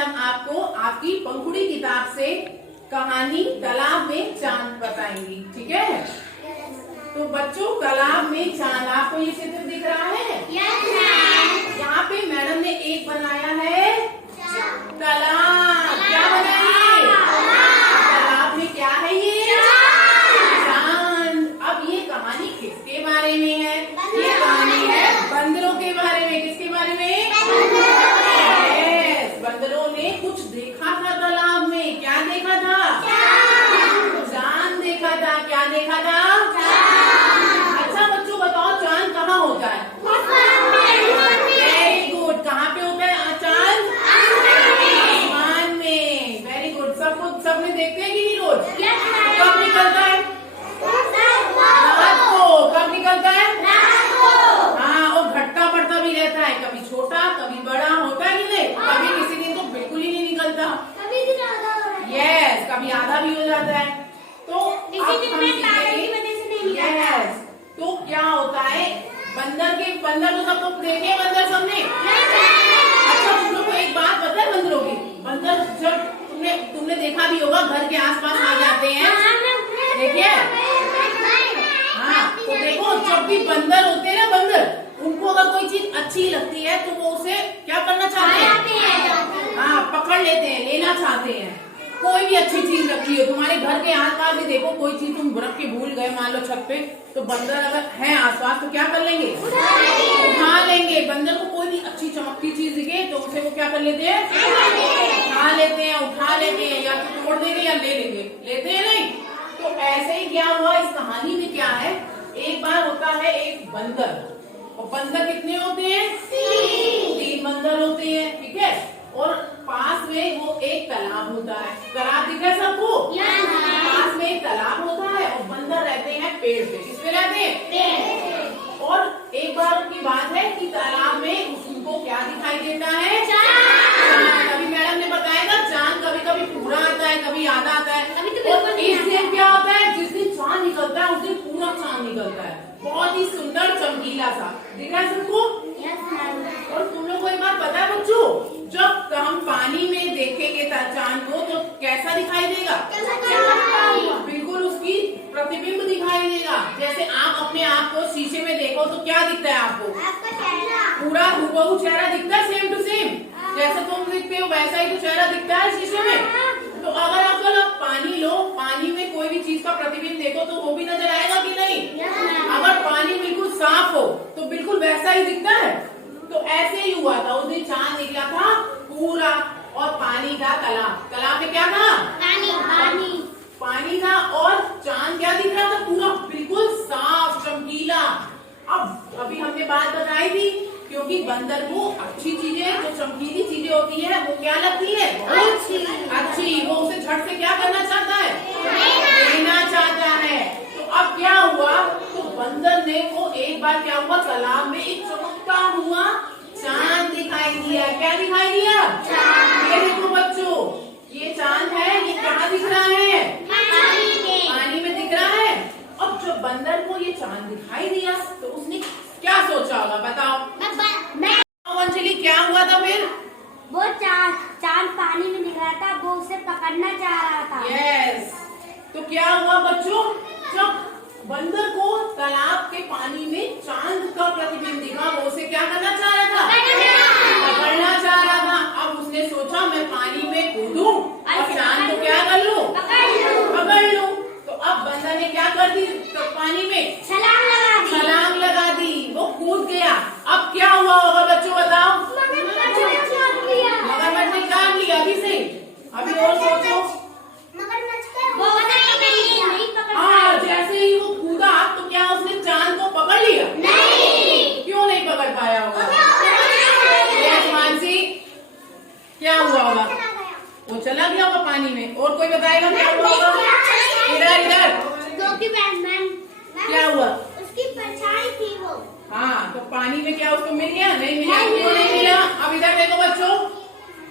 Madam आपको आपकी पंखुड़ी किताब से कहानी तालाब में चांद बताएंगी, ठीक है। तो बच्चों, तालाब में चांद, आपको ये चित्र दिख रहा है? यहाँ पे मैडम ने एक बनाया है तालाब। क्या बनाया है? तालाब में क्या है? ये चांद। अब ये कहानी किसके बारे में है? ये कहानी है बंदरों के बारे में। किसके बारे में? बंदरों ने कुछ देखा था तालाब में। क्या देखा था? चांद देखा था। क्या देखा था? अच्छा बच्चों बताओ, चांद कहाँ होता है? Very good. कहाँ पे होता है चांद? आसमान में। Very good. सबने देखते हैं कि नहीं रोज? कब निकलता है? रात को। कब निकलता है? हाँ, और घटता बढ़ता भी रहता है, कभी छोटा कभी बड़ा होता है कि नहीं? कभी किसी दिन तो बिल्कुल ही नहीं निकलता। यस, कभी आधा भी हो जाता है। तो यस, तो क्या होता है? बंदर तो सबको देखे, बंदर सबने। अच्छा तुम लोग को एक बात पता है बंदरों की? बंदर जब तुमने देखा भी होगा, घर के आसपास आ जाते हैं, देखिए। हाँ, तो देखो जब भी बंदर होते हैं ना, बंदर उनको अगर कोई चीज अच्छी लगती है तो वो उसे क्या करना चाहते हैं? हाँ, पकड़ लेते हैं, लेना चाहते हैं। कोई भी अच्छी चीज रखी हो, तुम्हारे घर के आसपास भी देखो, कोई चीज तुम रख के भूल गए मान लो छत पे, तो बंदर अगर है आसपास तो क्या कर लेंगे? उठा लेंगे। बंदर को कोई भी अच्छी चमकती चीज दिखे तो उसे वो क्या कर लेते हैं? उठा लेते हैं, उठा लेते हैं, या तो तोड़ देंगे या ले लेंगे। लेते हैं नहीं? तो ऐसे ही क्या हुआ इस कहानी में? क्या है, एक बार होता है एक बंदर, और बंदर कितने होते हैं? 3 बंदर होते हैं, ठीक है। और पास में वो एक तालाब होता है। तालाब दिख रहा है सबको? पास में एक तालाब होता है और बंदर रहते हैं पेड़ पे। किस पे रहते हैं? और एक बार की बात है कि तालाब में उनको क्या दिखाई देता है? चांद। अभी मैडम ने बताया था, चांद कभी कभी पूरा आता है, कभी आधा आता है। और इस दिन क्या होता है? जिस दिन चांद निकलता है उस दिन पूरा चांद निकलता है, बहुत ही सुंदर चमकीला सा। दिख रहा है सबको? और तुम लोग को एक बात पता है बच्चों, जब हम पानी में देखेंगे चांद को तो कैसा दिखाई देगा? बिल्कुल उसकी प्रतिबिंब दिखाई देगा। जैसे आप अपने आप को शीशे में देखो तो क्या दिखता है आपको? पूरा हूबहू चेहरा दिखता है, सेम टू सेम। जैसे तुम दिखते हो वैसा ही तो चेहरा दिखता है शीशे में। तो अगर आप पानी लो, पानी में कोई भी चीज का प्रतिबिंब देखो तो वो भी नजर आएगा कि नहीं? अगर पानी बिल्कुल साफ हो तो बिल्कुल वैसा ही दिखता है। तो ऐसे ही हुआ था, उस दिन चांद निकला था पूरा, और पानी था तालाब। तालाब में क्या था? पानी था, और चांद क्या दिख रहा था? पूरा बिल्कुल साफ चमकीला। अब अभी हमने बात बताई थी, क्योंकि बंदर को अच्छी चीजें, जो चमकीली चीजें होती है वो क्या लगती है? अच्छी। वो उसे झट से क्या करना चाहता है? लेना चाहता है। तो अब क्या हुआ? तो बंदर ने को एक बार क्या हुआ, तालाब में एक चमकता हुआ चांद दिखाई दिया। क्या दिखाई दिया? ये देखो बच्चों, ये चांद है। ये कहाँ दिख रहा है? पानी में दिख रहा है। अब जब बंदर को ये चांद दिखाई दिया तो उसने क्या सोचा होगा? बताओ अंजलि, क्या हुआ था फिर? वो चांद पानी में दिख रहा था, वो उसे पकड़ना चाह रहा था। यस। तो क्या हुआ बच्चों, जब बंदर को तालाब के पानी में चांद का प्रतिबिंब दिखा, वो उसे क्या करना चाह रहा था? पकड़ना चाह रहा था। अब उसने सोचा मैं पानी में कूदूं और चांद को क्या कर लूं? पकड़ लूं। तो अब बंदर ने क्या कर दी? तो पानी में छलांग लगा दी। वो कूद गया। अब क्या हुआ होगा बच्चों बताओ? मगरमच्छ ने काट लिया। अभी से अभी और सोचो। हाँ, जैसे ही वो कूदा तो क्या उसने चांद को पकड़ लिया? नहीं। क्यों नहीं पकड़ पाया होगा? मानसी, क्या हुआ होगा? वो चला गया होगा पानी में। और कोई बताएगा क्या हुआ होगा? इधर क्या हुआ? उसकी परछाई थी वो। हाँ, तो पानी में क्या उसको मिल गया? नहीं मिला। क्यों नहीं मिला? अब इधर देखो बच्चों।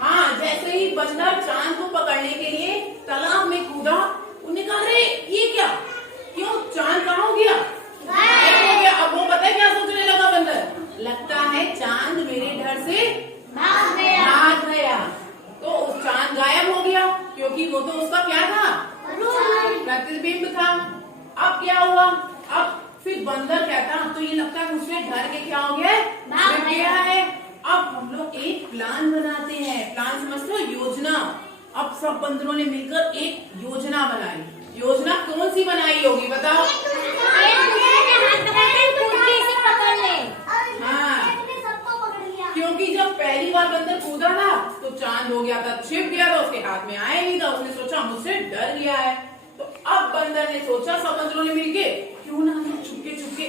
हाँ, जैसे ही बंदर चांद को पकड़ने के लिए तालाब में कूदा, उन्हें कहा अरे ये क्या, क्यों चांद कहाँ हो गया? अब वो पता है क्या सोचने लगा बंदर? लगता है चांद मेरे घर से भाग गया। तो वो तो उसका क्या था, प्रतिबिंब था। अब क्या हुआ, अब फिर बंदर क्या था, तो ये लगता है उसमें डर के क्या हो गया है, भाग गया है। अब हम लोग एक प्लान बनाते हैं, प्लान समझते हो, योजना। अब सब बंदरों ने मिलकर एक योजना बनाई। योजना कौन सी बनाई होगी बताओ? हाँ, क्योंकि जब पहली बार बंदर कूदा था तो चांद हो गया था, छिप गया था, उसके हाथ में आया नहीं था। उसने सोचा मुझसे डर गया है। तो अब बंदर ने सोचा, सब बंदरों ने मिलके, क्यों ना हम चुपके चुपके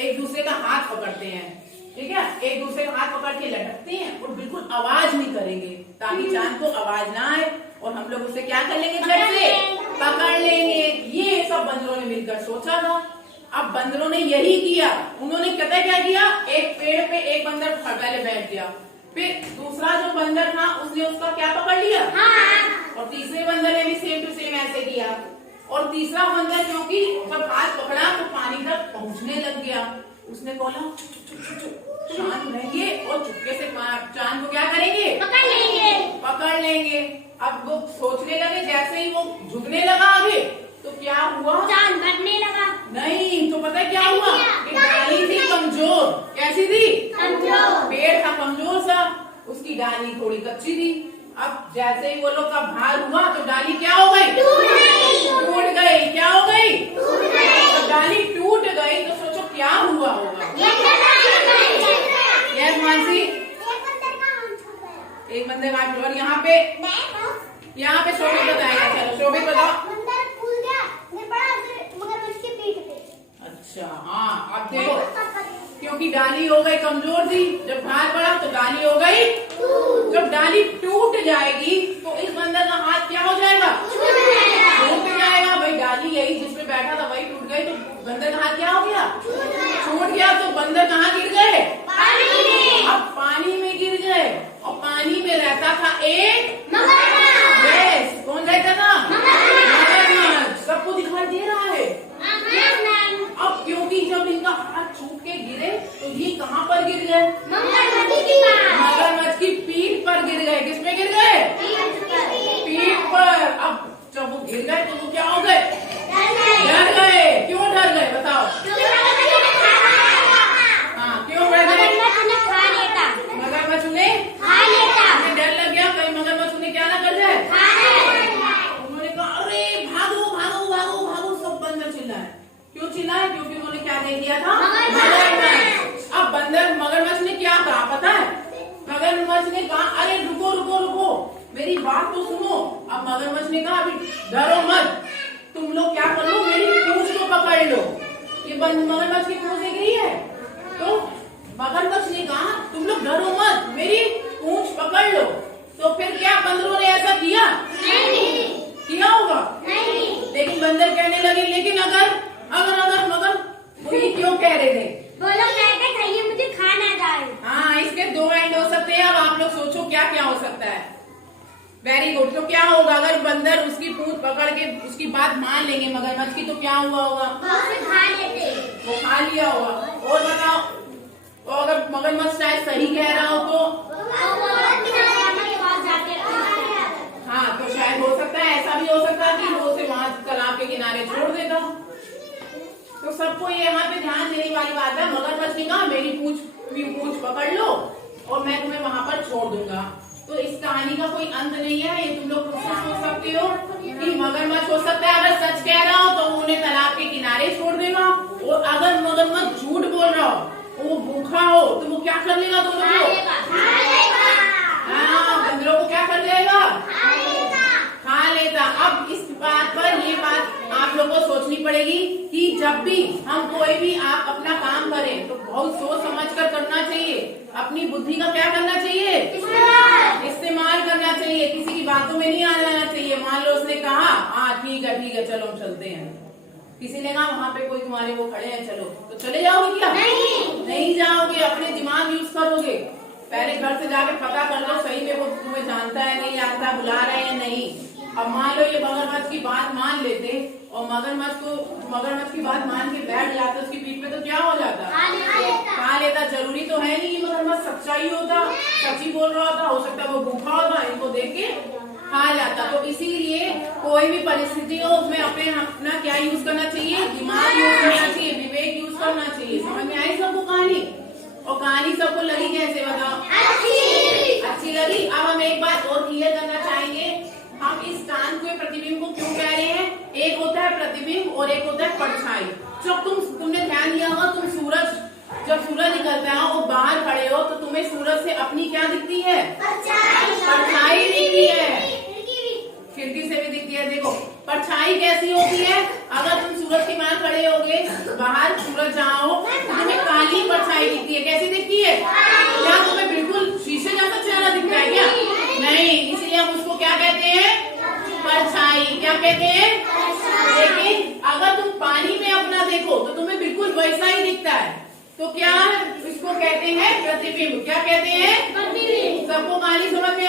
एक दूसरे का हाथ पकड़ते हैं, ठीक है, एक दूसरे का हाथ पकड़ के लटकते हैं और बिल्कुल आवाज नहीं करेंगे ताकि चांद को आवाज ना आए, और हम लोग उसे क्या कर लेंगे, झट से पकड़ लेंगे। ये सब बंदरों ने मिलकर सोचा था। अब बंदरों ने यही किया। उन्होंने पता क्या किया, एक पेड़ पे एक बंदर पहले बैठ गया, फिर दूसरा जो बंदर था उसने उसका क्या पकड़ लिया, और तीसरे बंदर ने भी सेम टू सेम ऐसे किया। और तीसरा बंदर क्योंकि जब हाथ पकड़ा तो पानी तक पहुंचने लग गया, उसने बोला शांत रहिए और चुपके से चांद को क्या करेंगे, पकड़ लेंगे। अब वो सोचने लगे, जैसे ही वो झुकने लगा आगे तो क्या हुआ, चांद बढ़ने लगा। नहीं तो पता है क्या हुआ, कि डाली थी कमजोर। कैसी थी, कमजोर। पेड़ था कमजोर सा, उसकी डाली थोड़ी कच्ची थी। अब जैसे ही वो लोग का भार हुआ तो डाली क्या हो गई, टूट गई। क्या हो गई, तो डाली टूट गई। तो सोचो क्या हुआ होगा। यस मानसी, एक बंदे का, और यहाँ पे शोभित बताएगा। चलो शोभित बताओ। अच्छा हाँ, अब देखो, क्योंकि डाली हो गई कमजोर थी, जब भार पड़ा तो डाली हो गई, जब डाली टूट जाएगी तो इस बंदर का हाथ क्या हो जाएगा, टूट जाएगा। भाई डाली यही जिसपे बैठा था वही टूट गई, तो बंदर का हाथ क्या हो गया, छूट गया। तो बंदर कहाँ गिर गए, अब पानी में गिर गए। और पानी में रहता था एक मगरमच्छ। कौन रहता था, मगरमच्छ। सबको दिखाई दे रहा है। अब क्योंकि जब इनका हाथ छूट के गिरे तो ये कहाँ पर गिर गए, मगरमच्छ की पीठ पर गिर गए। किस पे गिर गए, पीठ पर। अब जब वो गिर गए तो वो क्या हो गए, डर गए। क्यों डर गए बताओ, हाँ क्यों डर गए, मगरमच्छ उन्हें डर लग गया कहीं मगरमच्छ उन्हें क्या ना कर जाए। उन्होंने कहा अरे भागो भागो भागो भागो। सब बंदर चिल्लाए। क्यों चिल्लाए, क्योंकि उन्होंने क्या देख लिया था, मगरमच्छ। अब बंदर मगरमच्छ ने क्या कहा पता है, मगरमच्छ ने कहा अरे रुको रुको रुको, मेरी बात तो सुनो। अब मगरमच्छ ने कहा अभी डरो मत, तुम लोग क्या कर लो, मेरी पूंछ को पकड़ लो। ये मगरमच्छ की पूंछ दिख रही है, तो मगरमच्छ ने कहा तुम लोग डरो मत, मेरी पूंछ पकड़ लो। तो फिर क्या बंदरों ने ऐसा किया, किया होगा, लेकिन बंदर कहने लगे लेकिन अगर मगर वो ये क्यों कह रहे थे, बोलो कहते खाइए मुझे खाना जाए। हाँ, इसके दो एंड हो सकते हैं। अब आप लोग सोचो क्या क्या हो सकता है। Very good. तो क्या होगा अगर बंदर उसकी पूंछ पकड़ के उसकी बात मान लेंगे मगरमच्छ की, तो क्या हुआ होगा, वो खा लिया होगा। और बताओ, तो अगर मगरमच्छ शायद सही कह रहा हो तो हाँ, तो शायद हो सकता है, ऐसा भी हो सकता है कि वो उसे वहां तालाब के किनारे छोड़ देगा। तो सबको ये यहाँ पे ध्यान देने वाली बात है, मगरमच्छ ने कहा मेरी पूंछ पकड़ लो और मैं तुम्हें वहां पर छोड़ दूंगा। तो इस कहानी का कोई अंत नहीं है। ये तुम लोग सोच सकते हो कि मगरमच्छ हो सकता है अगर सच कह रहा हो तो उन्हें तालाब के किनारे छोड़ देगा, और अगर मगरमच्छ झूठ बोल रहा हो, वो भूखा हो, तो वो क्या कर लेगा दोनों को, हाँ, बंदरों को क्या कर जाएगा, खा लेता। अब इस बात पर ये बात आप लोगों को सोचनी पड़ेगी कि जब भी हम कोई भी आप अपना काम करें तो बहुत सोच समझ कर करना चाहिए। अपनी बुद्धि का क्या करना चाहिए, इस्तेमाल करना चाहिए। किसी की बातों में नहीं आना चाहिए। मान लो उसने कहा हाँ ठीक है चलो हम चलते हैं, किसी ने कहा वहाँ पे कोई तुम्हारे वो खड़े हैं चलो, तो चले जाओगे क्या, नहीं जाओगे। अपने दिमाग यूज करोगे। पहले घर से जाके पता कर लो सही में वो तुम्हें जानता है नहीं जानता, बुला रहे हैं नहीं। अब मान लो ये मगरमच्छ की बात मान लेते और मगरमच्छ की बात मान के बैठ जाते उसकी पीठ पे, तो क्या हो जाता, खा लेता। जरूरी तो है नहीं कि मगरमच्छ सच्चाई होता, सच्ची बोल रहा था, हो सकता है वो भूखा होता, इनको देख के हार जाता। तो इसीलिए कोई भी परिस्थिति हो उसमें अपना क्या यूज करना चाहिए, दिमाग यूज करना चाहिए, विवेक यूज करना चाहिए। समझ में आई सबको कहानी? और कहानी सबको लगी कैसे बताओ? अच्छी लगी। अब हम एक बात और क्लियर करना चाहेंगे, हम इस चांद के प्रतिबिंब को क्यों कह रहे हैं? एक होता है प्रतिबिंब और एक होता है परछाई। जब तुमने ध्यान दिया होगा, जब सूरज निकलता है और बाहर खड़े हो तो तुम्हें सूरज से अपनी क्या दिखती है? परछाई दिखती है। खिड़की से भी दिखती है। देखो परछाई कैसी होती है? अगर तुम सूरज के बाहर खड़े होगे, बाहर सूरज जहाँ हो, तो तुम्हें काली परछाई दिखती है। कैसी दिखती है? क्या तुम्हें बिल्कुल शीशे जैसा चेहरा दिखता है क्या? नहीं, इसलिए हम उसको क्या कहते हैं? परछाई। क्या कहते हैं? लेकिन अगर तुम पानी में अपना देखो तो तुम्हें बिल्कुल वैसा ही दिखता है। तो क्या इसको कहते हैं? प्रतिबिंब। क्या कहते हैं? प्रतिबिंब। सबको कहानी समझ में